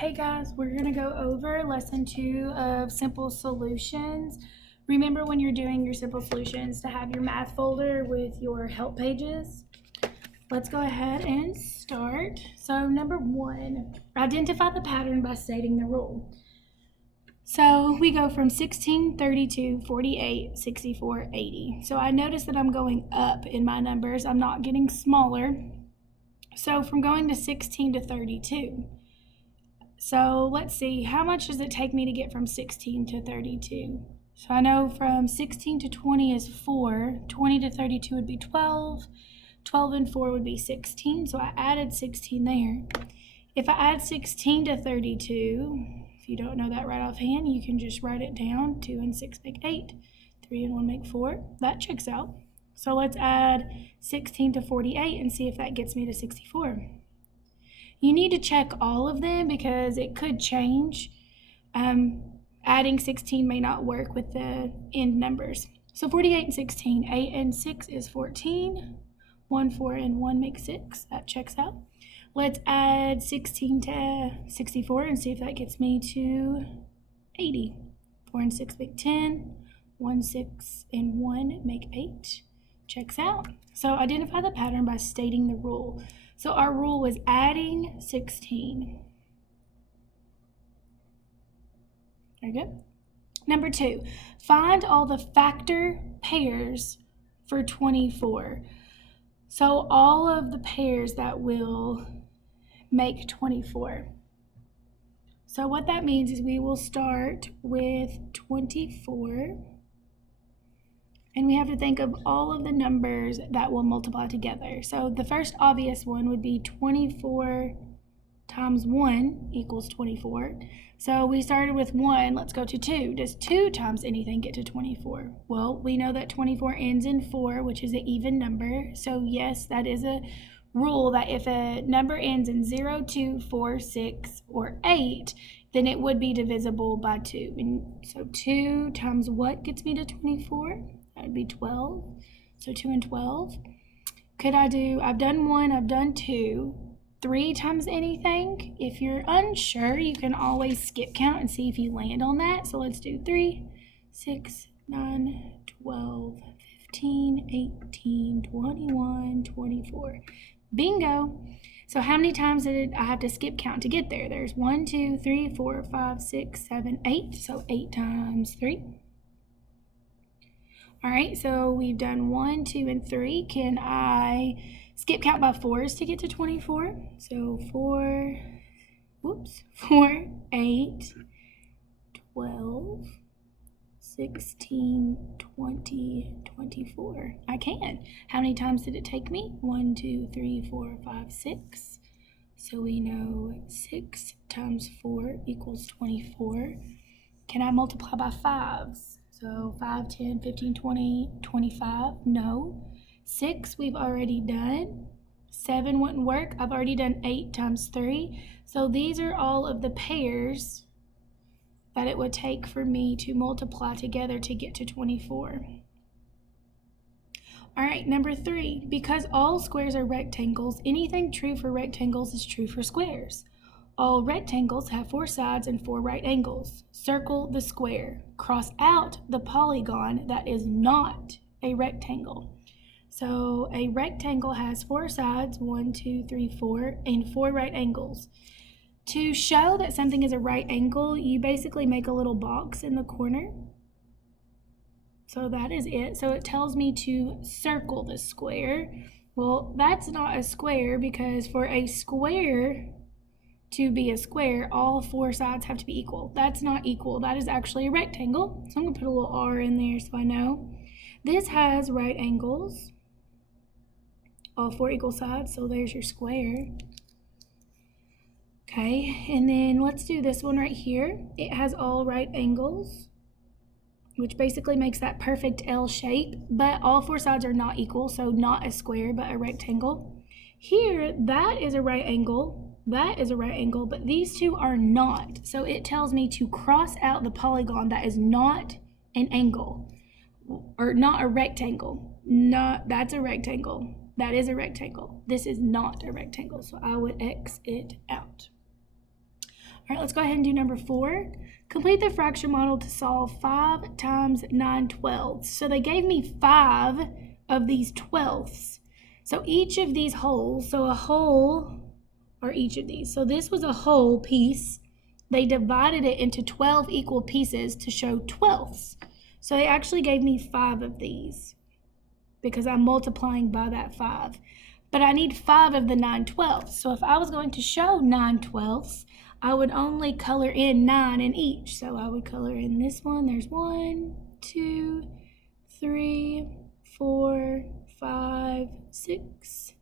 Hey guys, we're going to go over lesson 2 of simple solutions. Remember when you're doing your simple solutions to have your math folder with your help pages. Let's go ahead and start. So number 1, identify the pattern by stating the rule. So we go from 16, 32, 48, 64, 80. So I notice that I'm going up in my numbers. I'm not getting smaller. So from going to 16 to 32. So let's see, how much does it take me to get from 16 to 32? So I know from 16 to 20 is 4, 20 to 32 would be 12, 12 and 4 would be 16, so I added 16 there. If I add 16 to 32, if you don't know that right offhand, you can just write it down. 2 and 6 make 8, 3 and 1 make 4. That checks out. So let's add 16 to 48 and see if that gets me to 64. You need to check all of them because it could change. Adding 16 may not work with the end numbers. So 48 and 16, 8 and 6 is 14. 1, 4, and 1 make 6. That checks out. Let's add 16 to 64 and see if that gets me to 80. 4 and 6 make 10. 1, 6, and 1 make 8. Checks out. So identify the pattern by stating the rule. So our rule was adding 16. Very good. Number 2, find all the factor pairs for 24. So all of the pairs that will make 24. So what that means is we will start with 24. And we have to think of all of the numbers that will multiply together. So the first obvious one would be 24 times 1 equals 24. So we started with 1, let's go to 2. Does 2 times anything get to 24? Well, we know that 24 ends in 4, which is an even number. So yes, that is a rule that if a number ends in 0, 2, 4, 6, or 8, then it would be divisible by 2. And so 2 times what gets me to 24? That would be 12. So 2 and 12. I've done 1, I've done 2. 3 times anything. If you're unsure, you can always skip count and see if you land on that. So let's do 3, 6, 9, 12, 15, 18, 21, 24. Bingo. So how many times did I have to skip count to get there? There's 1, 2, 3, 4, 5, 6, 7, 8. So 8 times 3. All right, so we've done 1, 2, and 3. Can I skip count by 4s to get to 24? So 4, 8, 12, 16, 20, 24. I can. How many times did it take me? 1, 2, 3, 4, 5, 6. So we know 6 times 4 equals 24. Can I multiply by 5s? So 5, 10, 15, 20, 25, no. 6 we've already done. 7 wouldn't work. I've already done 8 times 3. So these are all of the pairs that it would take for me to multiply together to get to 24. All right, number 3, because all squares are rectangles, anything true for rectangles is true for squares. All rectangles have 4 sides and 4 right angles. Circle the square. Cross out the polygon that is not a rectangle. So a rectangle has 4 sides, 1, 2, 3, 4, and 4 right angles. To show that something is a right angle, you basically make a little box in the corner. So that is it. So it tells me to circle the square. Well, that's not a square because for a square to be a square, all 4 sides have to be equal. That's not equal. That is actually a rectangle. So I'm going to put a little R in there so I know. This has right angles. All 4 equal sides, so there's your square. Okay, and then let's do this one right here. It has all right angles, which basically makes that perfect L shape, but all 4 sides are not equal, so not a square, but a rectangle. Here, that is a right angle. That is a right angle, but these two are not. So it tells me to cross out the polygon that is not an angle, or not a rectangle. That's a rectangle. That is a rectangle. This is not a rectangle, so I would X it out. All right, let's go ahead and do number 4. Complete the fraction model to solve 5 times 9 twelfths. So they gave me 5 of these twelfths. So each of these wholes, so a whole are each of these. So this was a whole piece. They divided it into 12 equal pieces to show twelfths. So they actually gave me 5 of these because I'm multiplying by that 5. But I need 5 of the 9 twelfths. So if I was going to show 9 twelfths, I would only color in 9 in each. So I would color in this one. There's 1, 2, 3, 4, 5, 6,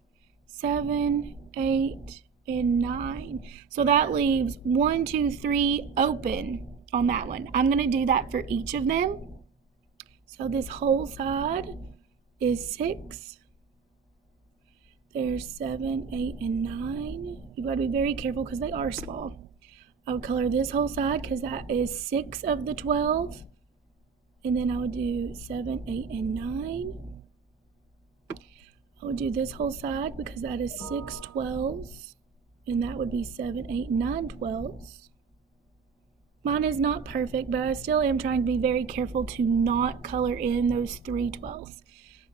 7, 8, and 9. So that leaves 1, 2, 3 open on that one. I'm going to do that for each of them. So this whole side is 6. There's 7, 8, and 9. You've got to be very careful because they are small. I would color this whole side because that is 6 of the 12. And then I would do 7, 8, and 9. I would do this whole side because that is 6 twelfths. And that would be 7, 8, 9 twelfths. Mine is not perfect, but I still am trying to be very careful to not color in those 3 twelfths.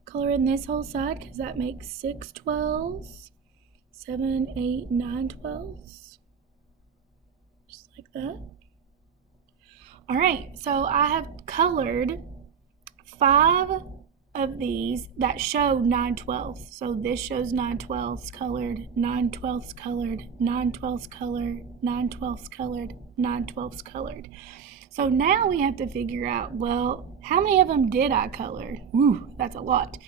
Color in this whole side because that makes 6 twelfths, 7, 8, 9 twelfths. Just like that. All right, so I have colored 5 of these that show 9 twelfths. So this shows 9 twelfths colored, 9 twelfths colored, 9 twelfths colored, 9 twelfths colored, 9 twelfths colored. So now we have to figure out, well, how many of them did I color? Ooh, that's a lot.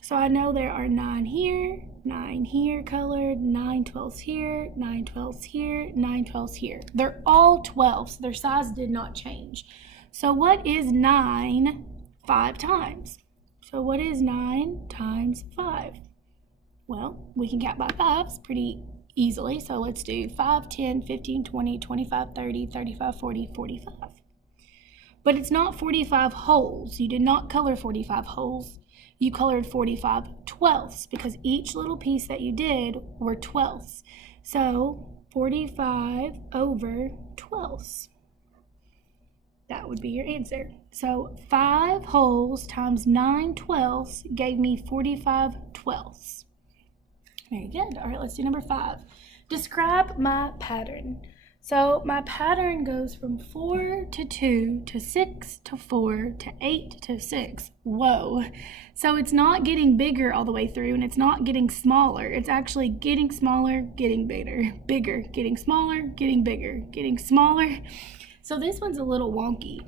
So I know there are 9 here colored, 9 twelfths here, 9 twelfths here, 9 twelfths here. They're all 12ths. Their size did not change. So what is 9 5 times? So what is 9 times 5? Well, we can count by 5s pretty easily. So let's do 5, 10, 15, 20, 25, 30, 35, 40, 45. But it's not 45 wholes. You did not color 45 wholes. You colored 45 twelfths because each little piece that you did were twelfths. So 45 over twelfths. That would be your answer. So 5 wholes times 9 twelfths gave me 45 twelfths. Very good. All right, let's do number 5. Describe my pattern. So my pattern goes from 4 to 2 to 6 to 4 to 8 to 6. Whoa. So it's not getting bigger all the way through, and it's not getting smaller. It's actually getting smaller, getting bigger, getting smaller, getting bigger, getting smaller. So this one's a little wonky.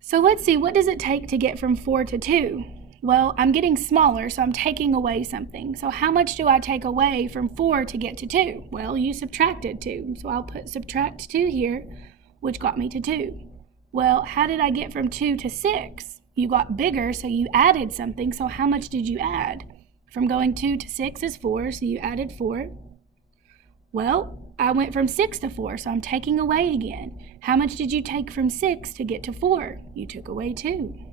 So let's see, what does it take to get from 4 to 2? Well, I'm getting smaller, so I'm taking away something. So how much do I take away from 4 to get to 2? Well, you subtracted 2. So I'll put subtract 2 here, which got me to 2. Well, how did I get from 2 to 6? You got bigger, so you added something. So how much did you add? From going 2 to 6 is 4, so you added 4. Well, I went from 6 to 4, so I'm taking away again. How much did you take from 6 to get to 4? You took away 2.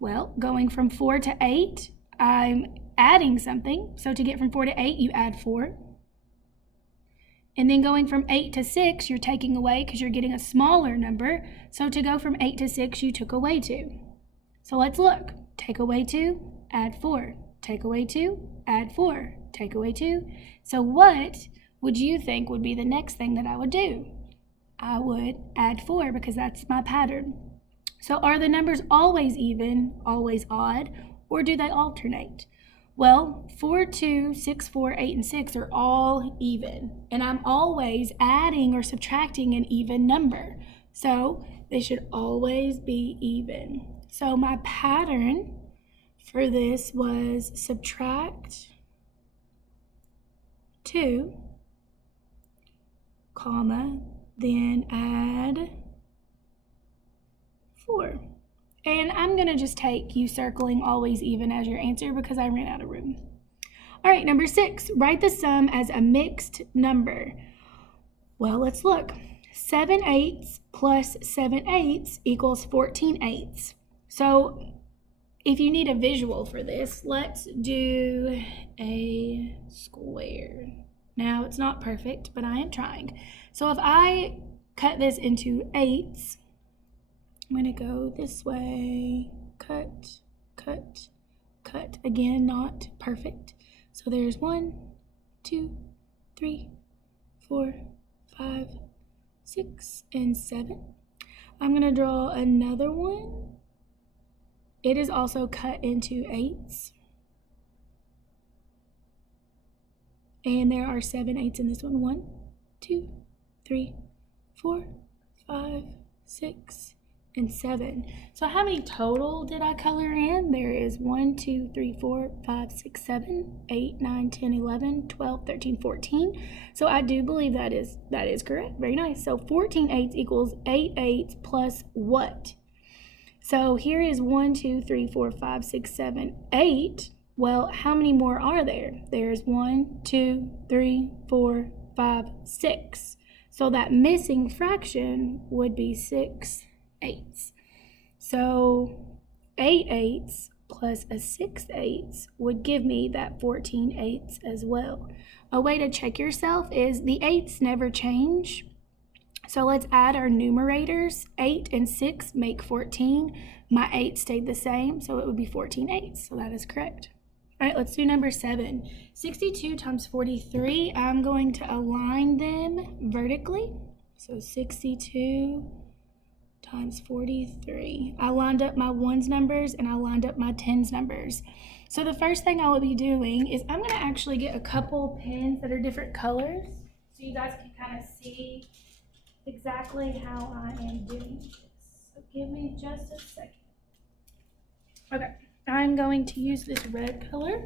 Well, going from 4 to 8, I'm adding something. So to get from 4 to 8, you add 4. And then going from 8 to 6, you're taking away because you're getting a smaller number. So to go from 8 to 6, you took away 2. So let's look. Take away 2, add 4. Take away 2, add 4. Take away 2. So what would you think would be the next thing that I would do? I would add 4 because that's my pattern. So are the numbers always even, always odd, or do they alternate? Well, 4, 2, 6, 4, 8, and 6 are all even, and I'm always adding or subtracting an even number. So they should always be even. So my pattern for this was subtract 2, comma, then add 4. And I'm going to just take you circling always even as your answer because I ran out of room. All right, number 6, write the sum as a mixed number. Well, let's look. 7 eighths plus 7 eighths equals 14 eighths. So if you need a visual for this, let's do a square. Now, it's not perfect, but I am trying. So if I cut this into eighths, I'm going to go this way, cut, cut, cut. Again, not perfect. So there's 1, 2, 3, 4, 5, 6, and 7. I'm going to draw another one. It is also cut into eighths. And there are 7 eighths in this one. 1, 2, 3, 4, 5, 6, and 7. So how many total did I color in? There is 1, 2, 3, 4, 5, 6, 7, 8, 9, 10, 11, 12, 13, 14. So I do believe that is correct. Very nice. So 14 eighths equals 8 eighths plus what? So here is 1, 2, 3, 4, 5, 6, 7, 8. Well, how many more are there? There's 1, 2, 3, 4, 5, 6. So that missing fraction would be 6 eighths. So 8 eighths plus a 6 eighths would give me that 14 eighths as well. A way to check yourself is the eighths never change. So let's add our numerators. 8 and 6 make 14. My 8 stayed the same, so it would be 14 eighths. So that is correct. All right, let's do number 7. 62 times 43, I'm going to align them vertically. So 62 times 43. I lined up my ones numbers and I lined up my tens numbers. So the first thing I will be doing is I'm going to actually get a couple pens that are different colors so you guys can kind of see exactly how I am doing this. So give me just a second. Okay. I'm going to use this red color.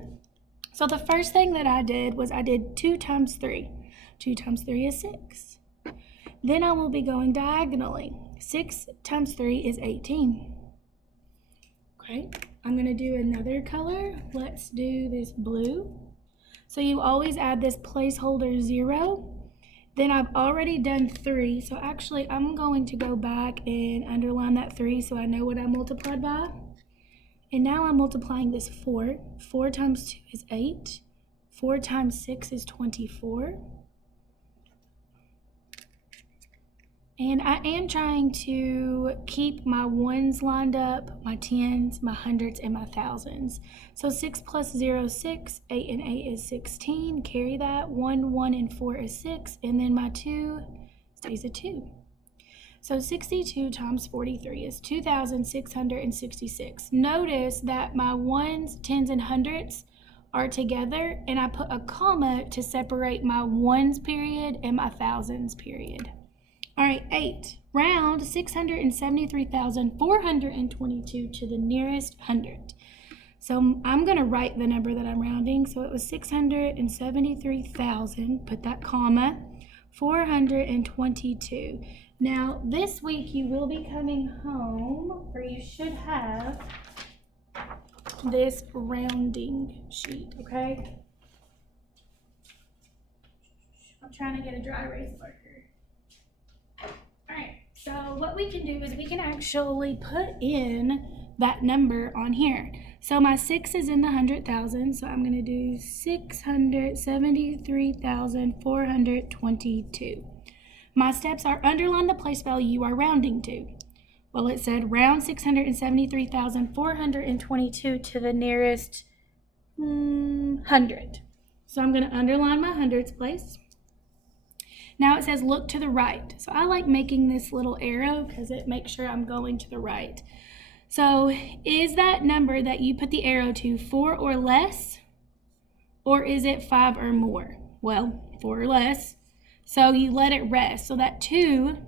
So the first thing that I did was I did 2 times 3. 2 times 3 is 6. Then I will be going diagonally. 6 times 3 is 18. Okay, I'm going to do another color. Let's do this blue. So you always add this placeholder 0. Then I've already done 3. So actually I'm going to go back and underline that 3 so I know what I multiplied by. And now I'm multiplying this 4. 4 times 2 is 8. 4 times 6 is 24. And I am trying to keep my ones lined up, my tens, my hundreds, and my thousands. So 6 plus 0 is 6. 8 and 8 is 16. Carry that. 1, 1, and 4 is 6. And then my 2 stays a 2. So 62 times 43 is 2,666. Notice that my ones, tens, and hundreds are together, and I put a comma to separate my ones period and my thousands period. All right, 8. Round 673,422 to the nearest hundred. So I'm going to write the number that I'm rounding. So it was 673,000, put that comma, 422. Now, this week you will be coming home, or you should have this rounding sheet, okay? I'm trying to get a dry erase marker. All right, so what we can do is we can actually put in that number on here. So my 6 is in the 100,000, so I'm going to do 673,422. My steps are underline the place value you are rounding to. Well, it said round 673,422 to the nearest 100. So I'm going to underline my hundreds place. Now it says look to the right. So I like making this little arrow because it makes sure I'm going to the right. So is that number that you put the arrow to 4 or less? Or is it 5 or more? Well, 4 or less. So you let it rest. So that 2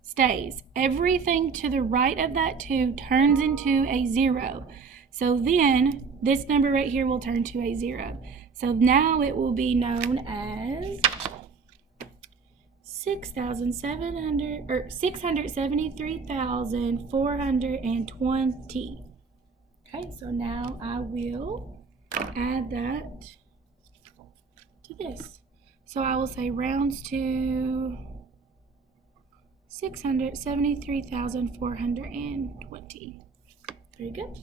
stays. Everything to the right of that 2 turns into a 0. So then this number right here will turn to a 0. So now it will be known as 673,420. Okay, so now I will add that to this. So I will say rounds to 673,420. Very good.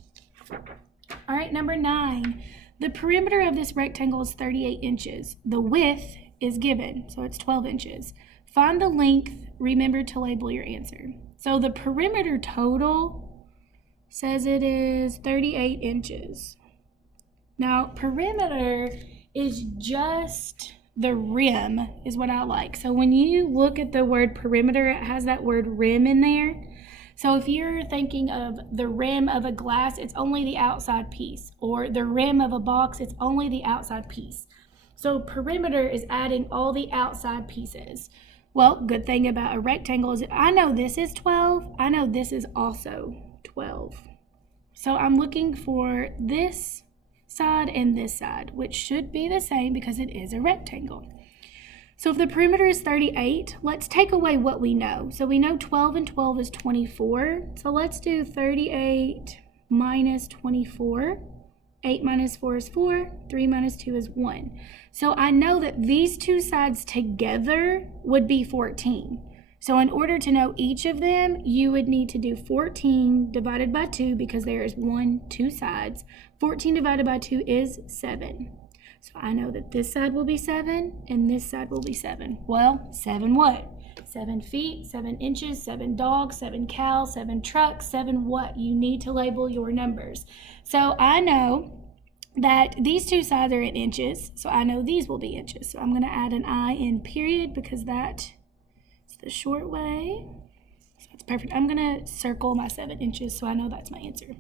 All right, number 9. The perimeter of this rectangle is 38 inches. The width is given, so it's 12 inches. Find the length, remember to label your answer. So the perimeter total says it is 38 inches. Now, perimeter is just the rim, is what I like. So when you look at the word perimeter, it has that word rim in there. So if you're thinking of the rim of a glass, it's only the outside piece, or the rim of a box, it's only the outside piece. So perimeter is adding all the outside pieces. Well, good thing about a rectangle is I know this is 12, I know this is also 12. So I'm looking for this side and this side, which should be the same because it is a rectangle. So if the perimeter is 38, let's take away what we know. So we know 12 and 12 is 24. So let's do 38 minus 24. 8 minus 4 is 4. 3 minus 2 is 1. So I know that these two sides together would be 14. So in order to know each of them, you would need to do 14 divided by 2 because there is 2 sides. 14 divided by 2 is 7. So I know that this side will be 7 and this side will be 7. Well, 7 what? 7 feet, 7 inches, 7 dogs, 7 cows, 7 trucks, 7 what? You need to label your numbers. So I know that these two sides are in inches, so I know these will be inches. So I'm going to add an I in period because that is the short way. So that's perfect. I'm going to circle my 7 inches so I know that's my answer.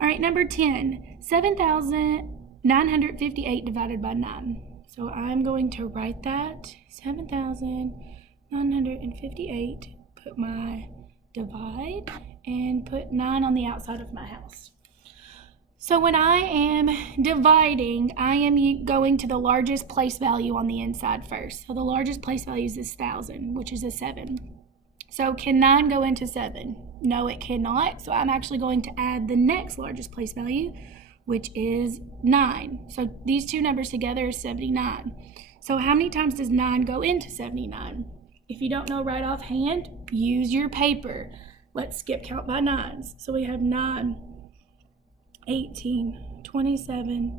All right, number 10, 7,958 divided by 9. So I'm going to write that, 7,958, put my divide, and put 9 on the outside of my house. So when I am dividing, I am going to the largest place value on the inside first. So the largest place value is this 1,000, which is a 7. So can 9 go into 7? No, it cannot. So I'm actually going to add the next largest place value, which is 9. So these two numbers together is 79. So how many times does 9 go into 79? If you don't know right offhand, use your paper. Let's skip count by 9s. So we have 9, 18, 27,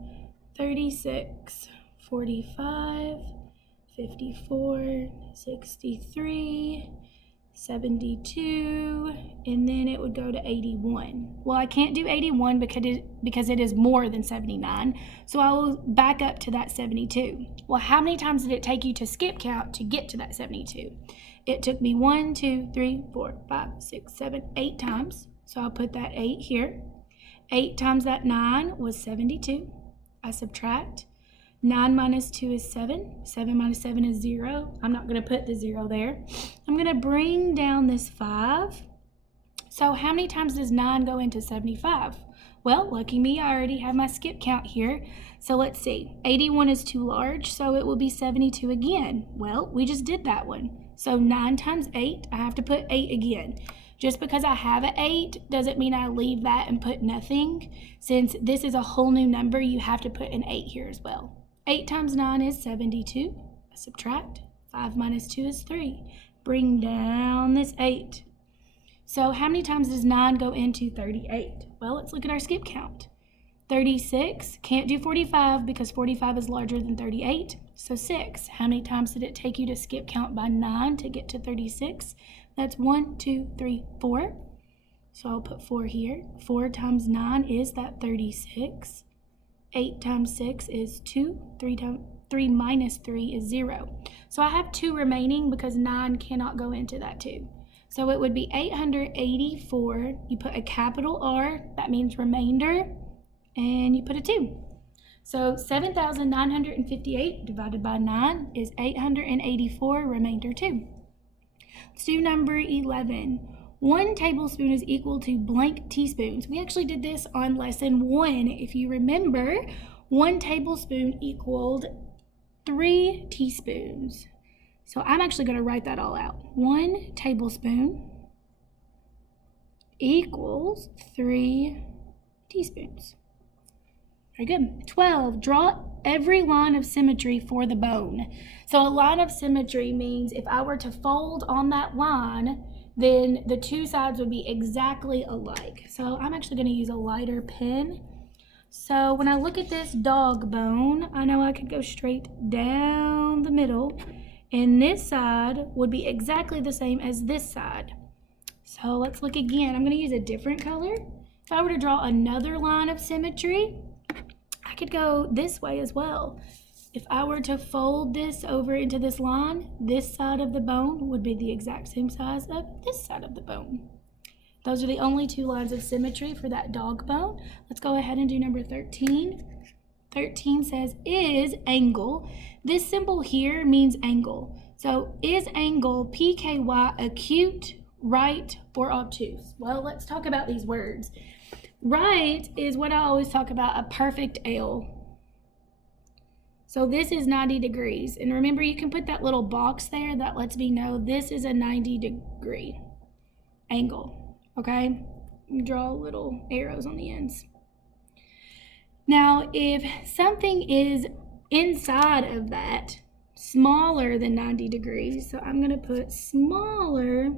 36, 45, 54, 63, 72, and then it would go to 81. Well, I can't do 81 because it is more than 79, so I will back up to that 72. Well, how many times did it take you to skip count to get to that 72? It took me 1, 2, 3, 4, 5, 6, 7, 8 times, so I'll put that 8 here. 8 times that 9 was 72. I subtract. 9 minus 2 is 7. 7 minus 7 is 0. I'm not going to put the 0 there. I'm going to bring down this 5. So how many times does 9 go into 75? Well, lucky me, I already have my skip count here. So let's see. 81 is too large, so it will be 72 again. Well, we just did that one. So 9 times 8, I have to put 8 again. Just because I have an 8 doesn't mean I leave that and put nothing. Since this is a whole new number, you have to put an 8 here as well. 8 times 9 is 72. I subtract. 5 minus 2 is 3. Bring down this 8. So how many times does 9 go into 38? Well, let's look at our skip count. 36, can't do 45 because 45 is larger than 38. So 6. How many times did it take you to skip count by 9 to get to 36? That's 1, 2, 3, 4. So I'll put 4 here. 4 times 9 is that 36. 8 times 6 is 2. 3 minus 3 is 0. So I have 2 remaining because 9 cannot go into that 2. So it would be 884. You put a capital R, that means remainder, and you put a 2. So 7,958 divided by 9 is 884, remainder 2. Let's do number 11. 1 tablespoon is equal to blank teaspoons. We actually did this on lesson 1. If you remember, 1 tablespoon equaled 3 teaspoons. So I'm actually going to write that all out. 1 tablespoon equals 3 teaspoons. Very good. 12, draw every line of symmetry for the bone. So a line of symmetry means if I were to fold on that line, then the two sides would be exactly alike. So I'm actually going to use a lighter pen. So when I look at this dog bone, I know I could go straight down the middle, and this side would be exactly the same as this side. So let's look again. I'm going to use a different color. If I were to draw another line of symmetry, I could go this way as well. If I were to fold this over into this line, this side of the bone would be the exact same size of this side of the bone. Those are the only two lines of symmetry for that dog bone. Let's go ahead and do number 13. 13 says, is angle. This symbol here means angle. So is angle PKY acute, right, or obtuse? Well, let's talk about these words. Right is what I always talk about, a perfect L. So this is 90 degrees. And remember, you can put that little box there that lets me know this is a 90-degree angle. Okay, draw little arrows on the ends. Now, if something is inside of that, smaller than 90 degrees, so I'm going to put smaller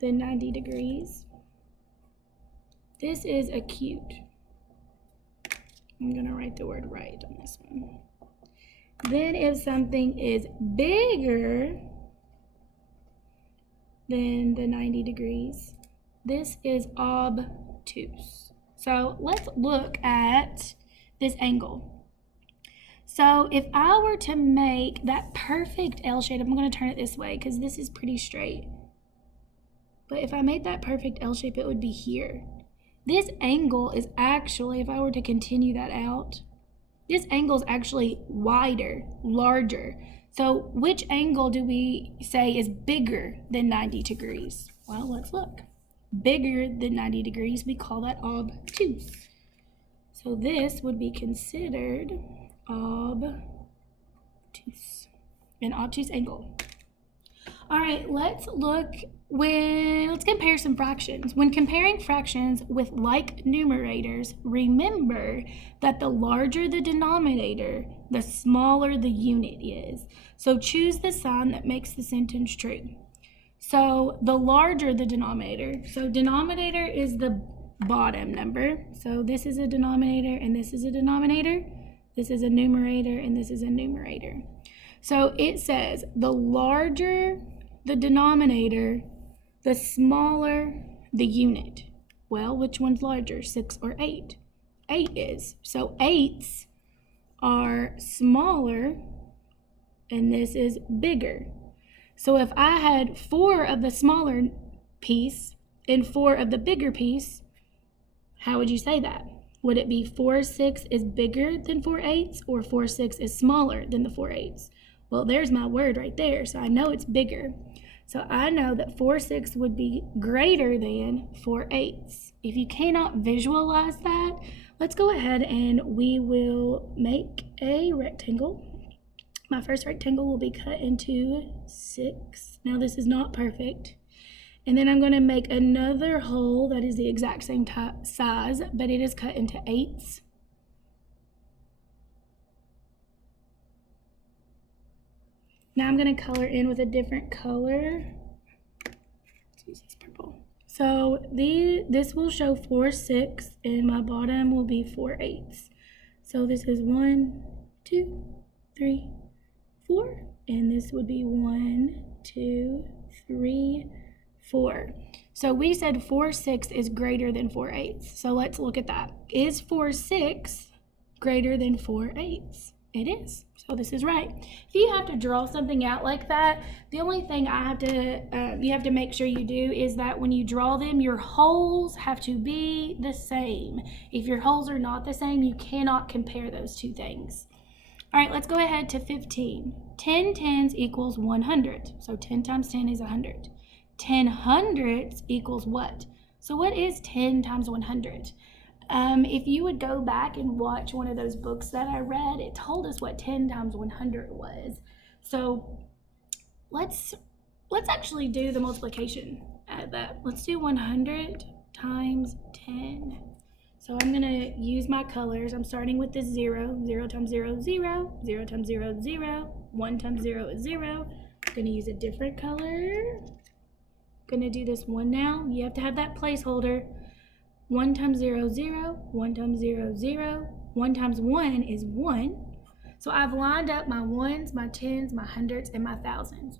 than 90 degrees, this is acute. I'm going to write the word right on this one. Then if something is bigger than the 90 degrees, this is obtuse. So let's look at this angle. So if I were to make that perfect L shape, I'm going to turn it this way because this is pretty straight. But if I made that perfect L shape, it would be here. This angle is actually, if I were to continue that out, this angle is actually wider, larger. So which angle do we say is bigger than 90 degrees? Well, let's look. Bigger than 90 degrees, we call that obtuse. So this would be considered obtuse, an obtuse angle. All right, let's compare some fractions. When comparing fractions with like numerators, remember that the larger the denominator, the smaller the unit is. So choose the sign that makes the sentence true. So the larger the denominator, so denominator is the bottom number. So this is a denominator and this is a denominator. This is a numerator and this is a numerator. So it says the larger the denominator, the smaller the unit. Well, which one's larger, 6 or 8? 8 is. So 8s are smaller and this is bigger. So if I had 4 of the smaller piece and 4 of the bigger piece, how would you say that? Would it be 4 6 is bigger than 4 8s or 4 6 is smaller than the 4 8s? Well, there's my word right there, so I know it's bigger. So I know that 4 6 would be greater than 4 8s. If you cannot visualize that, let's go ahead and we will make a rectangle. My first rectangle will be cut into 6. Now this is not perfect. And then I'm going to make another hole that is the exact same size, but it is cut into 8s. Now I'm going to color in with a different color. Let's use this purple. So this will show 4 6 and my bottom will be 4 8s. So this is 1, 2, 3, 4, and this would be 1, 2, 3, 4. So we said 4 6 is greater than 4 8s. So let's look at that. Is 4 6 greater than 4 8s? It is. So this is right. If you have to draw something out like that, the only thing you have to make sure you do is that when you draw them, your holes have to be the same. If your holes are not the same, you cannot compare those two things. All right, let's go ahead to 15. 10 tens equals 100. So 10 times 10 is 100. 10 hundredths equals what? So what is 10 times 100? If you would go back and watch one of those books that I read, it told us what 10 times 100 was. So let's actually do the multiplication at that. Let's do 100 times 10. So I'm going to use my colors. I'm starting with this 0. 0 times 0 is 0. 0 times 0 is 0. 1 times 0 is 0. I'm going to use a different color. I'm going to do this 1 now. You have to have that placeholder. 1 times 0, 0. 1 times 0, 0. 1 times 1 is 1. So I've lined up my ones, my tens, my hundreds, and my thousands.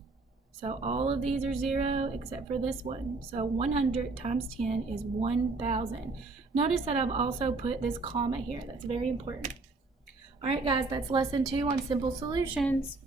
So all of these are 0 except for this one. So 100 times 10 is 1,000. Notice that I've also put this comma here. That's very important. All right, guys, that's lesson 2 on simple solutions.